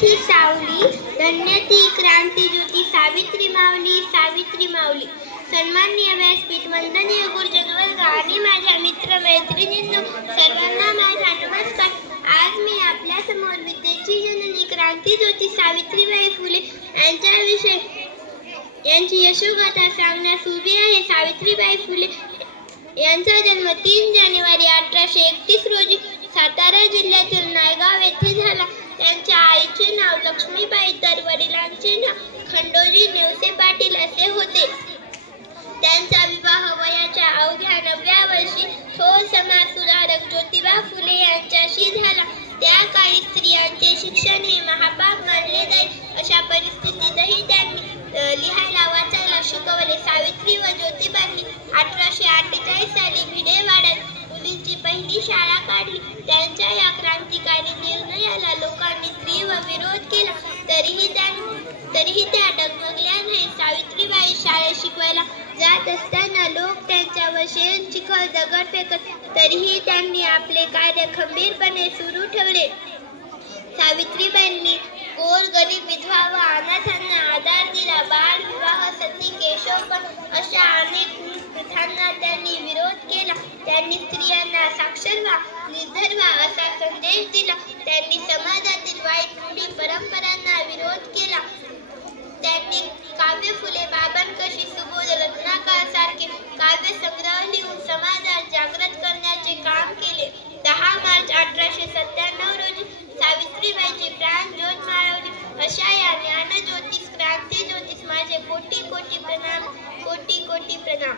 ज्ञानाची सावली, धन्य ती क्रांती ज्योती सावित्री माऊली, सावित्री माऊली. सन्माननीय व्यासपीठ, वंदनीय गुरुजन वर्ग आणि माझ्या मित्र मैत्रिणींनो, सर्वांना माझा नमस्कार. आज मी आपल्या समोर विद्येची जननी क्रांती ज्योती सावित्रीबाई फुले यांची यशोगाथा सांगण्यास उभी आहे. सावित्रीबाई फुले यांचा जन्म 3 जानेवारी 1831 रोजी सातारा जिल्ह्यातील नायगाव येथे झाला. त्यांच्या आईचे नाव लक्ष्मीबाई तर वडिलांचे नाव खंडोजी नेवसे पाटील असे होते. त्यांचा विवाह वयाच्या अवघ्या 9व्या वर्षी थोर समाज सुधारक ज्योतिबा फुले यांच्याशी झाला. त्या काळी स्त्रियांचे शिक्षण हे महापाप मानले जाईल, अशा परिस्थितीतही त्यांनी लिहायला वाचायला शिकवले. सावित्री व ज्योतिबांनी 1848 साली भिडेवाड्यात मुलींची पहिली शाळा काढली. त्यांच्या या क्रांतिकारी निर्णयाला लोकांनी तीव्र विरोध केला, तरीही त्या डगमगल्या नाही. सावित्रीबाई शाळेत शिकवायला जात असताना लोक त्यांच्यावर शेण, चिखल, दगड फेकत, तरीही त्यांनी आपले कार्य खंबीरपणे सुरू ठेवले. सावित्रीबाईंनी गोरगरीब, विधवा व अनाथांना आधार दिला. बाल विवाह, सती, केशवपण अशा अनेक प्रथांना त्यांनी विरोध केला. त्यांनी स्त्रियांना साक्षर व्हा, निर्धर व्हा असा संदेश दिला. त्यांनी समाजातील वाईट रूढी परंपरांना विरोध केला. त्यांनी काव्य फुले बाबांकशी सुबोध रत्नाकर सारखे काव्य संग्रह लिहून समाजात जागृत करण्याचे काम केले. 10 मार्च 1897 रोजी सावित्रीबाईंची प्राणज्योत माळवली. अशा या ज्ञानज्योतीस, क्रांती ज्योतीस माझे कोटी कोटी प्रणाम, कोटी कोटी प्रणाम.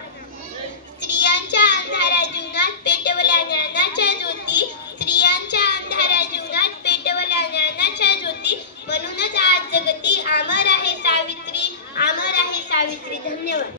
स्त्रियांच्या अंधाऱ्या जीवनात पेटवल्या ज्ञानाच्या ज्योती, स्त्रियांच्या अंधाऱ्या जीवनात पेटवल्या ज्ञानाच्या ज्योती. म्हणूनच आज जगती अमर आहे सावित्री, अमर आहे सावित्री. धन्यवाद.